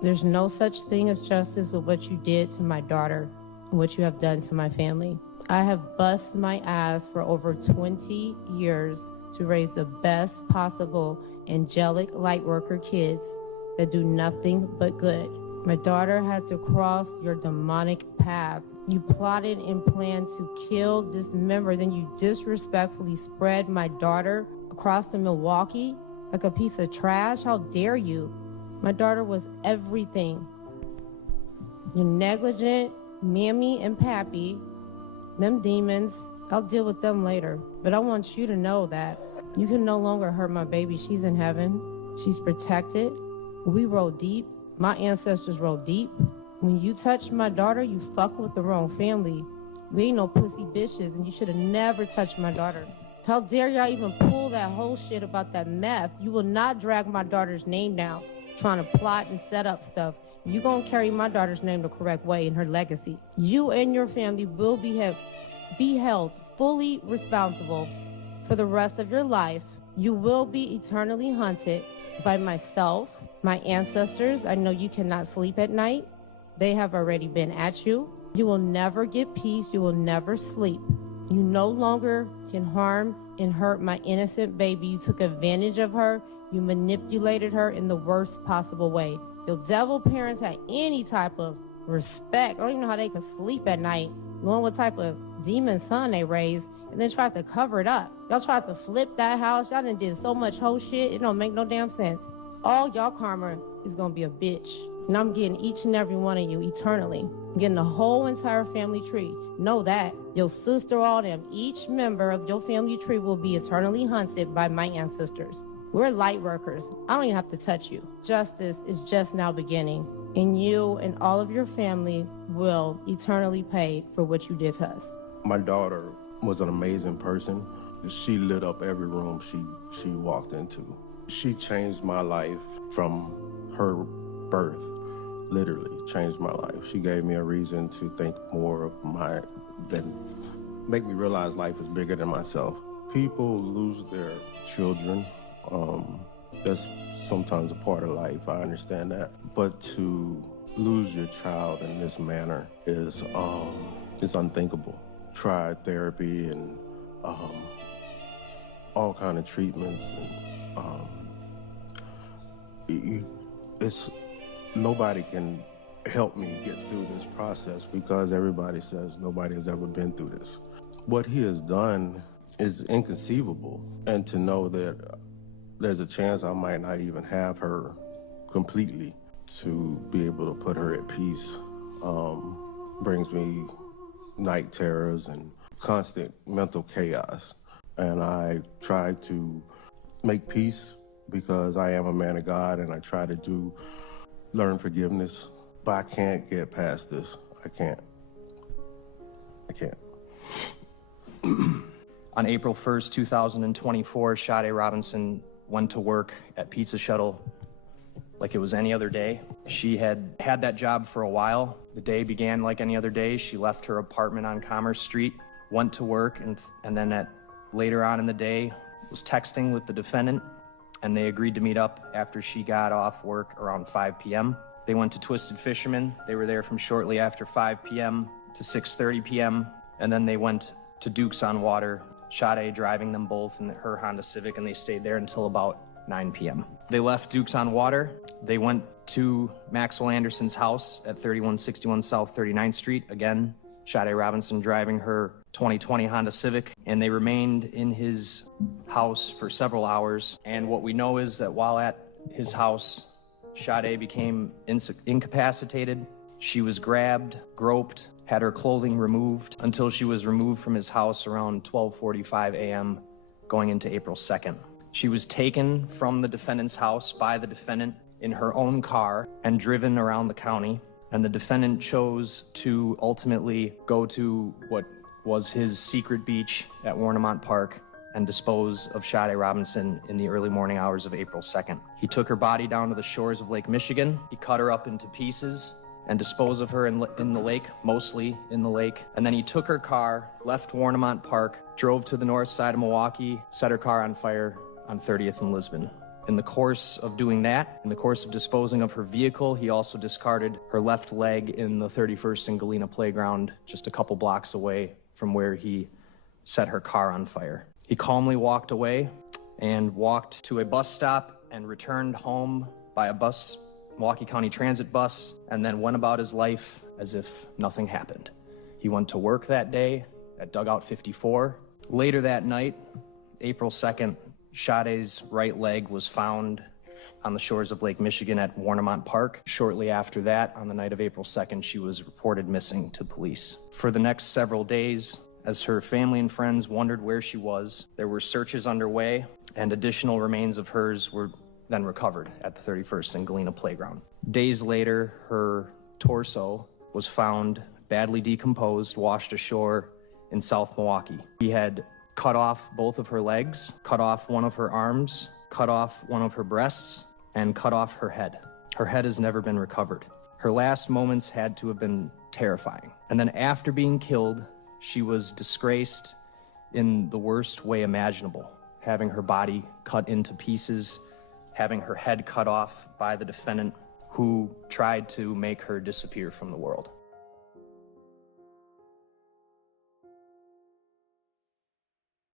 There's no such thing as justice with what you did to my daughter and what you have done to my family. I have bust my ass for over 20 years to raise the best possible angelic light worker kids that do nothing but good. My daughter had to cross your demonic path. You plotted and planned to kill, dismember, then you disrespectfully spread my daughter across the Milwaukee like a piece of trash. How dare you? My daughter was everything. You're negligent, mammy and pappy. Them demons, I'll deal with them later. But I want you to know that you can no longer hurt my baby. She's in heaven. She's protected. We roll deep. My ancestors roll deep. When you touch my daughter, you fuck with the wrong family. We ain't no pussy bitches, and you should have never touched my daughter. How dare y'all even pull that whole shit about that meth? You will not drag my daughter's name down, trying to plot and set up stuff. You gonna carry my daughter's name the correct way in her legacy. You and your family will be held fully responsible for the rest of your life. You will be eternally haunted by myself, my ancestors. I know you cannot sleep at night. They have already been at you. You will never get peace. You will never sleep. You no longer can harm and hurt my innocent baby. You took advantage of her. You manipulated her in the worst possible way. Your devil parents had any type of respect. I don't even know how they could sleep at night, knowing what type of demon son they raised, and then tried to cover it up. Y'all tried to flip that house. Y'all done did so much whole shit. It don't make no damn sense. All y'all karma is gonna be a bitch. And I'm getting each and every one of you eternally. I'm getting the whole entire family tree. Know that. Your sister, all them, each member of your family tree will be eternally hunted by my ancestors. We're light workers. I don't even have to touch you. Justice is just now beginning. And you and all of your family will eternally pay for what you did to us. My daughter was an amazing person. She lit up every room she walked into. She changed my life from her birth. Literally changed my life. She gave me a reason to think more of make me realize life is bigger than myself. People lose their children. That's sometimes a part of life, I understand that. But to lose your child in this manner is unthinkable. Tried therapy and all kind of treatments, and nobody can help me get through this process because everybody says nobody has ever been through this. What he has done is inconceivable, and to know that there's a chance I might not even have her completely to be able to put her at peace brings me night terrors and constant mental chaos. And I try to make peace because I am a man of God, and I try to learn forgiveness, but I can't get past this. I can't. On April 1st, 2024, Sade Robinson went to work at Pizza Shuttle like it was any other day. She had that job for a while. The day began like any other day. She left her apartment on Commerce Street, went to work, and then later on in the day was texting with the defendant, and they agreed to meet up after she got off work around 5 p.m. They went to Twisted Fisherman. They were there from shortly after 5 p.m. to 6:30 p.m., and then they went to Duke's on Water, Sade driving them both in her Honda Civic, and they stayed there until about 9 p.m. They left Duke's on Water. They went to Maxwell Anderson's house at 3161 South 39th Street. Again, Sade Robinson driving her 2020 Honda Civic, and they remained in his house for several hours. And what we know is that while at his house, Sade became incapacitated. She was grabbed, groped, had her clothing removed until she was removed from his house around 12:45 a.m. going into April 2nd. She was taken from the defendant's house by the defendant in her own car and driven around the county, and the defendant chose to ultimately go to what was his secret beach at Warnemont Park and dispose of Sade Robinson in the early morning hours of April 2nd. He took her body down to the shores of Lake Michigan. He cut her up into pieces and disposed of her in the lake, mostly in the lake. And then he took her car, left Warnemont Park, drove to the north side of Milwaukee, set her car on fire on 30th and Lisbon. In the course of doing that, in the course of disposing of her vehicle, he also discarded her left leg in the 31st and Galena playground, just a couple blocks away from where he set her car on fire. He calmly walked away and walked to a bus stop and returned home by a bus, Milwaukee County Transit bus, and then went about his life as if nothing happened. He went to work that day at Dugout 54. Later that night, April 2nd, Sade's right leg was found on the shores of Lake Michigan at Warnemont Park. Shortly after that, on the night of April 2nd, she was reported missing to police. For the next several days, as her family and friends wondered where she was, there were searches underway, and additional remains of hers were then recovered at the 31st and Galena playground. Days later, her torso was found badly decomposed, washed ashore in South Milwaukee. He had cut off both of her legs, cut off one of her arms, cut off one of her breasts, and cut off her head. Her head has never been recovered. Her last moments had to have been terrifying. And then after being killed, she was disgraced in the worst way imaginable, having her body cut into pieces, having her head cut off by the defendant who tried to make her disappear from the world.